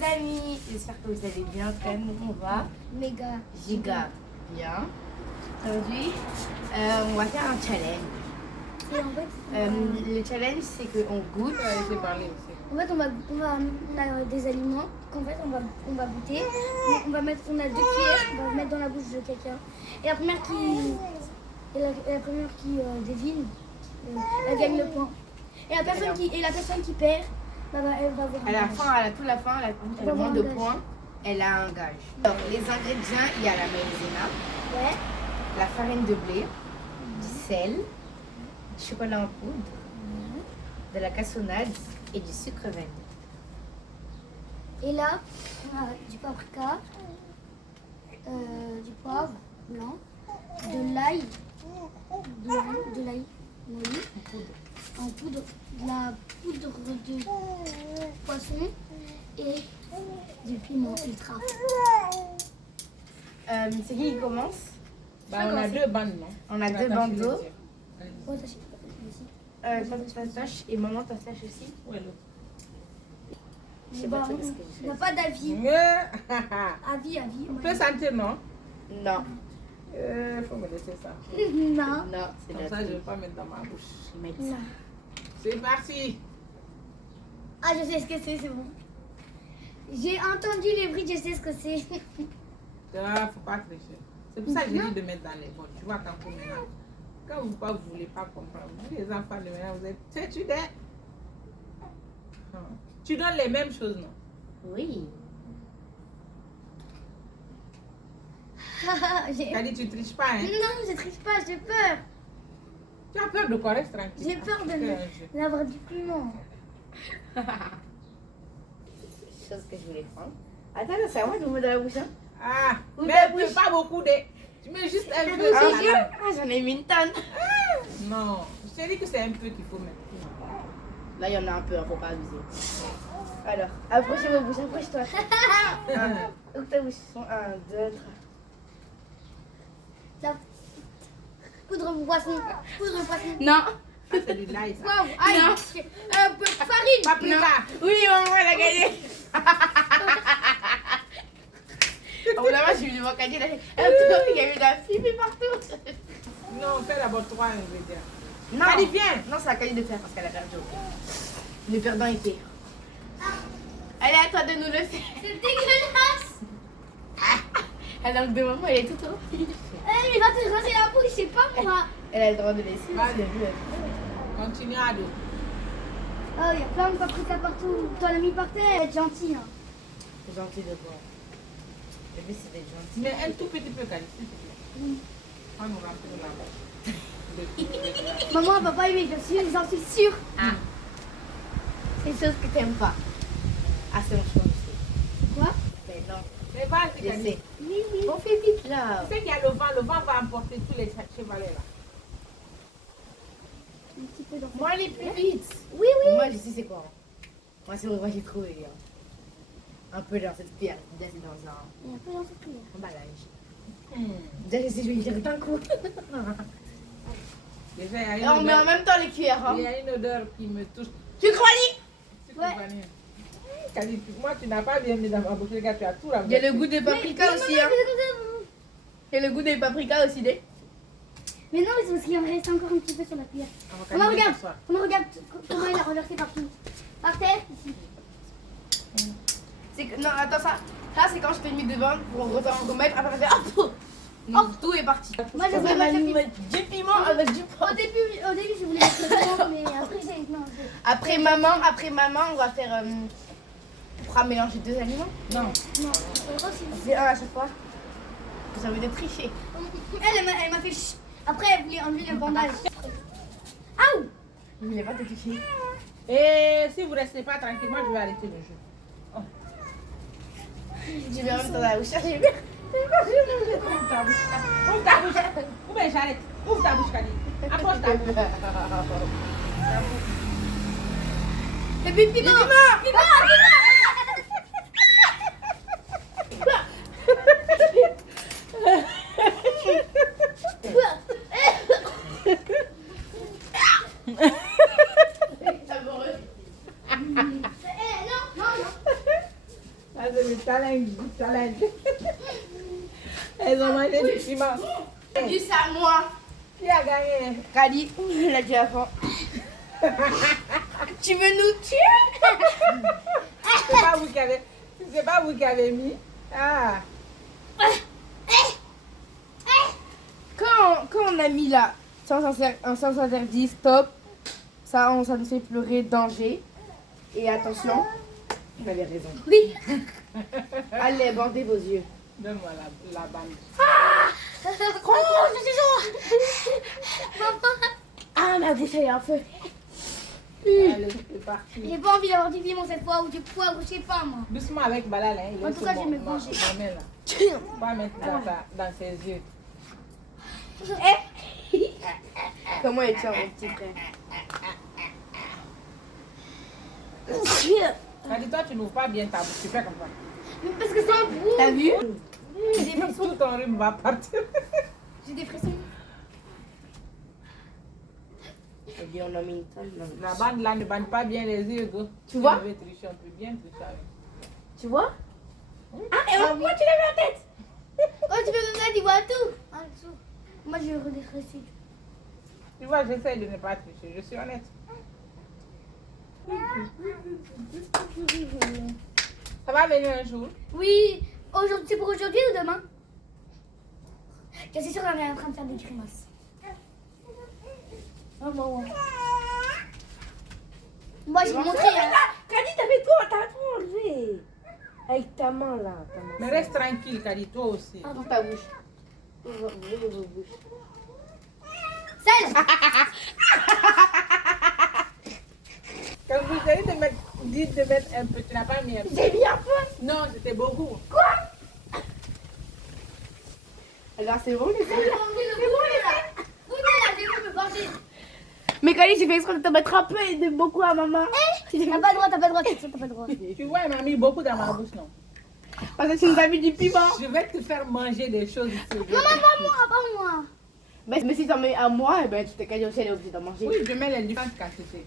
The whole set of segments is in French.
les amis, j'espère que vous allez bien. Quand même, on va Méga. giga bien. Aujourd'hui, on va faire un challenge. Et en fait, Le challenge, c'est qu'on goûte. Je vais parler aussi. on a des aliments qu'en fait on va goûter. On a 2 cuillères, on va mettre dans la bouche de quelqu'un. Et la première qui devine, elle gagne le point. Et la personne qui perd, elle va avoir À la un fin, à toute la fin, elle a moins de points. Elle a un gage. Alors, les ingrédients, il y a la maïzena, Ouais. la farine de blé, du sel, du chocolat en poudre, de la cassonade et du sucre vanille. Et là, on a du paprika, du poivre blanc, de l'ail, de l'ail moulu, en poudre, de la poudre de poisson et du piment ultra. C'est qui commence? Bah, on a 2 bandes, non? On a 2 bandeaux. Oh, t'as ici. Tache et maman tache aussi. Où est l'autre? Je sais pas trop ce que On n'a pas d'avis. Avis. On peut sentir, non? Non. Faut me laisser ça. Non. Non, c'est Comme la ça, je ne vais pas mettre dans ma bouche. Non. C'est parti. Ah, je sais ce que c'est bon. J'ai entendu les bruits, je sais ce que c'est. Ah, faut pas tricher. C'est pour ça que j'ai dit de mettre dans les bonnes. Tu vois, quand maintenant, quand vous ne voulez pas comprendre, vous les enfants de maintenant, vous êtes têtus des. Tu donnes les mêmes choses, non? Oui. T'as dit tu triches pas, hein? Non, je triche pas, j'ai peur. Tu as peur de quoi? Reste tranquille. J'ai peur d'avoir du piment. Chose que je voulais prendre. Attends, c'est à moi de me mettre dans la bouche. Hein? Ah, Ou mais ta tu bouche. pas beaucoup de. Tu mets juste un peu. Ah, dans la langue. j'en ai mis une tonne. Non, je t'ai dit que c'est un peu qu'il faut mettre. Là, il y en a un peu, hein, faut pas abuser. Alors, approchez vos bouches, approche-toi. Ouvre ta bouche. 1, 2, 3. La poudre poisson. Poudre poisson. Non. Ah, c'est du l'ail, ça. Waouh, aïe. Non. Farine. Paprika. Oui, maman, elle a gagné. Oh, là-bas, j'ai eu le macadie, il y a eu de la fumée partout. Non, fais d'abord 3 ingrédients. Non, Allez, viens. Non, c'est à Kali de faire parce qu'elle a perdu. Le perdant est fait. Allez, à toi de nous le faire. C'est dégueulasse. La langue de maman, elle est toute rouge. Eh, il va te raser la bouche, c'est pas moi. Elle a le droit de laisser. Allez. Continue à dos. Oh, il y a plein de paprika partout. Toi, l'as mis par terre. Être gentil. Hein. C'est gentil de voir. Le but, c'est d'être gentil. Mais un tout petit peu, Kali, s'il te plaît. On nous remplit la bouche. Maman, elle va pas aimer, j'en suis sûre. Ah. C'est une chose que t'aimes pas. Ah, c'est bon, je pense que je Quoi? sais. Mais non, Mais vas-y, je Kali. sais. Oui. On fait vite là. Tu sais qu'il y a le vent va emporter tous les chevalets là. Un petit peu dans Moi, allez plus vite. Oui. Moi, je sais c'est quoi. Moi, c'est moi, j'ai trouvé. Un peu dans cette pierre. Déjà, c'est dans un Il y a un peu dans cette cuillère. emballage. Déjà, je sais, je vais y dire d'un coup. Déjà, il y a Et une on met en odeur, même temps les cuillères. Hein. il y a une odeur qui me touche. Tu crois, Lee? Tu Ouais. comprends rien. Kali, moi, tu n'as pas bien mis dans ma bouche. Regarde, tu as tout Il y a renversé. le goût des paprikas aussi. Hein. Il y a le goût des paprikas aussi. Mais non, mais c'est parce qu'il en reste encore un petit peu sur la cuillère. On va Maman, Kali, regarde. ce soir. Maman, regarde comment il a renversé partout. Par terre, ici. C'est que, non, attends, ça c'est quand je t'ai mis devant pour remettre. Après, ça fait hop. Non, tout est parti. Moi, je voulais mettre du piment avec du poivre. Au début, je voulais mettre le piment, mais après, Après maman, on va faire. On fera mélanger 2 aliments. Non. Non, aussi. On fait un à chaque fois. Vous avez de tricher. Elle m'a fait chut. Après, elle voulait enlever le bandage. Aouh! Il voulait pas te toucher. Et si vous ne restez pas tranquille, moi, je vais arrêter le jeu. Tu viens même dans la bouche. Ouvre ta bouche. Ouvre ta bouche. Ou bien j'arrête. Ouvre ta bouche, Kali. Approche ta bouche. Et puis piment! Ah, c'est le challenge. Elles ont mangé du piment. Dis ça à moi. Qui a gagné? Kali, elle a dit avant. Tu veux nous tuer? C'est pas vous qui avez mis. Ah. Quand on a mis là, sens interdit, stop, ça nous fait pleurer, danger. Et attention, vous avez raison. Oui. Allez, bandez vos yeux. Donne-moi la bande. Ah, ma bouche, elle est en feu. Allez, c'est parti. J'ai pas envie d'avoir du piment cette fois ou du poivre, je sais pas moi. Doucement avec Balal. Hein. En tout cas, je vais me venger. Ma main là. Pas mettre dans ses yeux. Comment est-tu, mon petit frère? Dis-toi, tu n'ouvres pas bien ta bouche. Tu fais comme ça. Mais parce que c'est un bout. T'as vu? Tout ton rhume va partir. J'ai des frissons. Eh bien, on a mis une table. La bande là ne bande pas bien les yeux. Go. Tu vois? Je vais tricher, on peut bien tricher avec. Tu vois? Ah, et pourquoi tu lèves la tête? Oh, tu peux me mettre, tu vois tout. En dessous. Moi, je vais redresser. Tu vois, j'essaie de ne pas tricher. Je suis honnête. Ça va venir un jour. Oui, aujourd'hui, c'est pour aujourd'hui ou demain? Je suis sûre qu'elle est en train de faire des grimaces. Oh, bon. Moi, j'ai montré. Hein. Kadi, t'as fait quoi? T'as tout enlevé. Avec ta main là. Mais reste tranquille, Kali, toi aussi. Dans ta bouche. Ouvrez vos bouches. Celle. Quand vous allez te mettre, dites de mettre un peu, tu n'as pas mis un peu. J'ai mis un peu. Non, c'était beaucoup. Quoi? Alors c'est bon les C'est bon, là. Oui, mais là, je vais me venger. Mais Kali, j'ai fait exprès de te mettre un peu et de beaucoup à maman. T'as pas le droit, t'as pas le droit, t'as pas le droit. Tu vois, elle m'a mis beaucoup dans ma bouche, non? Parce que tu nous as mis du piment. Je vais te faire manger des choses ici. Non, pas moi. Mais si t'en mets à moi, eh ben, tu t'es Kali aussi, elle est obligée d'en manger. Oui, je mets les différentes quantités.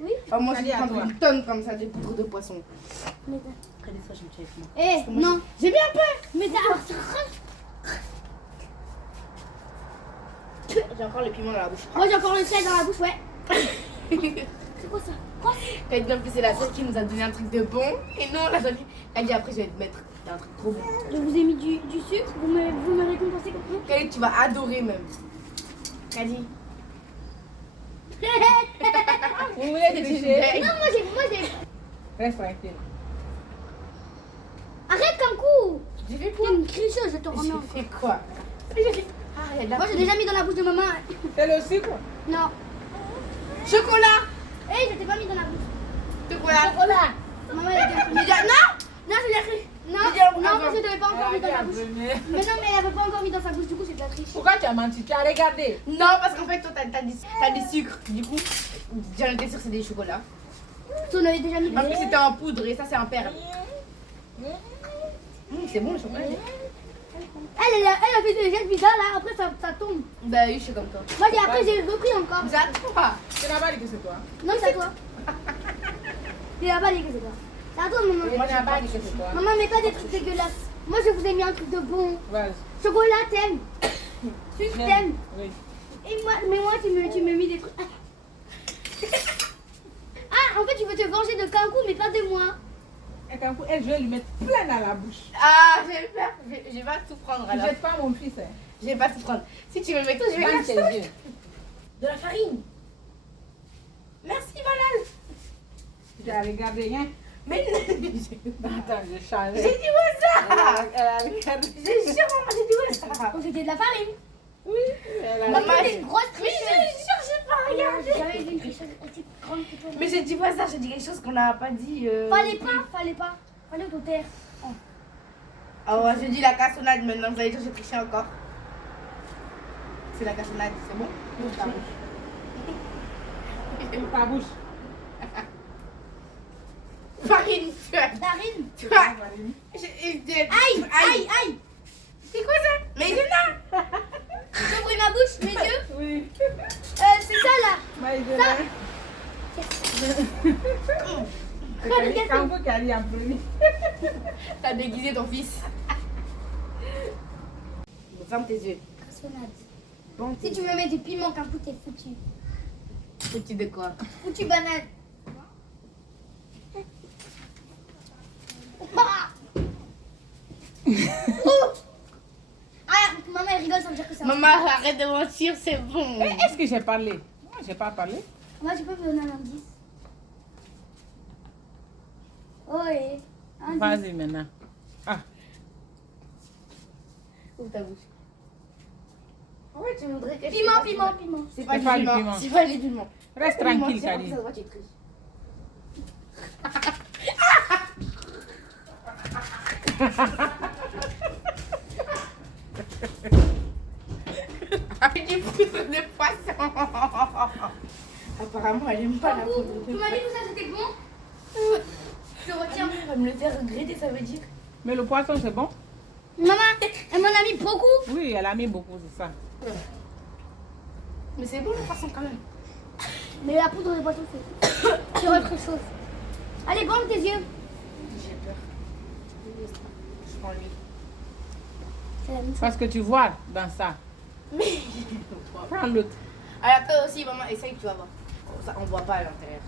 Oui. Moi, je Kali, à prends toi. une tonne comme ça de poudre de poisson. Mais Après, des fois, je me tue avec moi. eh, non. J'ai mis un peu. Mais t'as. J'ai encore le piment dans la bouche. Moi, j'ai encore le sel dans la bouche, ouais. C'est quoi ça? Quoi? Kali, en plus, c'est la seule qui nous a donné un truc de bon. Et nous, on l'a donné. Kali, après, je vais te mettre un truc trop bon. Je vous ai mis du sucre, vous me récompensez comme ça? Kali, tu vas adorer même. Kali. Vous voulez tricher? Non, moi j'ai. Reste tranquille. Arrête comme coup! J'ai fait T'es quoi? une cricheuse, je te remets J'ai encore. fait quoi? J'ai fait... Ah, il y a de la Moi j'ai déjà mis dans la bouche de maman. C'est le sucre? Non. chocolat. Hé, je t'ai pas mis dans la bouche. Chocolat. Maman, elle a déjà J'ai dit, non. Non, je l'ai cru. Non, J'ai dit, non, parce que je t'avais pas encore mis dans la Regarde, bouche. venez. Mais non, mais elle avait pas encore mis dans sa bouche, du coup c'est de la triche. Pourquoi tu as menti? Tu as regardé? Non, parce qu'en fait, toi, t'as des sucres. Du coup, j'en étais sûre que c'est des chocolats. Tu en avais déjà mis En plus, c'était en poudre et ça, c'est en perles. C'est bon le chocolat. Elle a fait des gestes bizarres là, après ça tombe. Bah oui, je suis comme toi. Moi après j'ai repris encore. C'est à toi. Tu n'as pas dit que c'est toi. Non, c'est à toi. Il a pas dit que c'est toi. C'est à toi, maman. Moi, je n'ai pas dit que c'est toi. Maman, mais pas des trucs dégueulasses. Moi je vous ai mis un truc de bon. Vas-y. Chocolat, t'aimes. Sucre, t'aimes. Oui. Et moi, mais moi tu me mis des trucs. Ah, en fait tu veux te venger de Kankou, mais pas de moi. Et d'un coup, elle, je vais lui mettre plein dans la bouche. Ah, je vais le faire. Je vais pas tout prendre Ne alors. jette pas mon fils. Hein. Je vais pas tout prendre. Si tu me mets tout, je vais Ferme lâcher. tes yeux. De la farine. Merci, Malal. Tu as regardé rien? Mais Attends, je change. j'ai dit ouais ça. Elle a regardé. J'ai jure, maman, j'ai dit ouais ça. Oh, c'était de la farine. Oui, elle a Maman, regardé. C'était une grosse Mais je tricheuse. jure, j'ai pas regardé. J'avais vu une tricheuse aussi grande que toi. Mais j'ai dit ouais ça, j'ai dit quelque chose qu'on n'a pas dit. Fallait pas. Fallait te taire. Ah ouais, j'ai dit la cassonade maintenant. Vous allez dire, j'ai triché encore. C'est la cassonade, c'est bon? Ouvre ta bouche. Ouvre ta bouche. Farine. Farine. Tu vois? Farine. Aïe, aïe, aïe. C'est quoi ça? Mais c'est là. J'ouvre ma bouche, mes yeux. Oui. C'est ça là. Maïzena. C'est Kango qui a dit en premier. T'as déguisé ton fils. Ferme tes yeux. Cassonade. Bon, Si tu me mets du piment, Campou, t'es foutu. Foutu de quoi? Foutu banane. Ah. Oh. Ah, maman elle rigole, ça veut dire que ça. Maman, arrête de mentir, c'est bon. Est-ce que j'ai parlé? Moi, j'ai pas parlé. Moi, tu peux me donner un indice. Oh, et indice. Vas-y maintenant. Ah, Ouvre ta bouche. Ouais, tu voudrais que je Piment, fasse- piment, piment. C'est pas, C'est pas du du piment. piment. C'est pas les piments. reste Piment, tranquille, tiens, Kali. ça se voit, tu triches. Avec du poudre de poisson. Apparemment, elle aime pas la Campou, poudre de tu poisson. m'as dit que ça c'était bon. Je retiens. Elle va me le faire regretter, ça veut dire. Mais le poisson, c'est bon? Maman, elle m'en a mis beaucoup. Oui, elle a mis beaucoup, c'est ça. Mais c'est bon le poisson quand même. Mais la poudre de poisson, c'est sur autre chose. Allez, bande tes yeux. J'ai peur. Je prends lui. C'est la même chose. Parce que tu vois dans ça. Mais. Prends l'autre. Alors toi aussi, maman, essaye, tu vas voir. Ça, on voit pas à l'intérieur.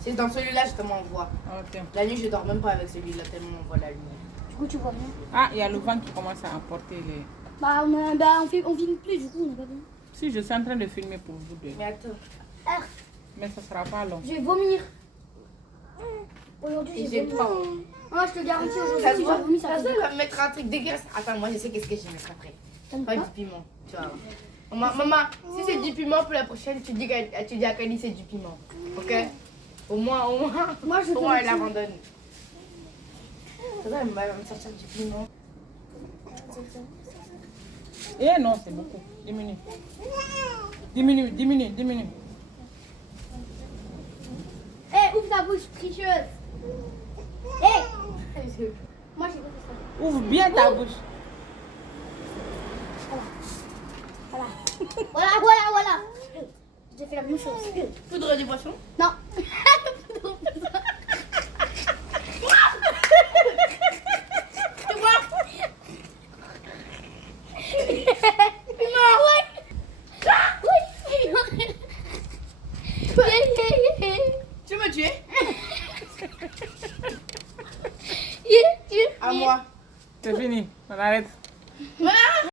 C'est dans celui-là, justement, on voit. Ok. La nuit, je dors même pas avec celui-là, tellement on voit la lumière. Du coup, tu vois bien. Ah, il y a le vent qui commence à emporter les... Bah, on filme plus, du coup, on n'a pas besoin. Si, je suis en train de filmer pour vous deux. Mais attends. Ah, Mais ça sera pas long. je vais vomir. Aujourd'hui, Et j'ai j'ai vomi. pas. Moi, je te garantis, Ça aujourd'hui, se si j'ai voit, vomi, ça ça va. se va me mettre un truc dégueulasse. Attends, moi, je sais qu'est-ce que je vais mettre après. T'aimes Pas pas du piment, tu vois. Maman, si c'est du piment pour la prochaine, tu dis à Kali c'est du piment. Ok? Au moins, Moi, je au moins elle te abandonne. Ça va, elle va me sortir du piment. Eh non, c'est beaucoup. Diminue. Diminue, diminue, diminue. Eh, ouvre ta bouche, tricheuse. Eh, moi, j'ai pas fait ça. Ouvre bien ta bouche. Voilà. Voilà, voilà, voilà. J'ai fait la même chose. Poudre de poisson? Non. Tu vois? Non, ouais. Oui. Tu veux me tuer? Yeah. À moi. C'est fini. On arrête.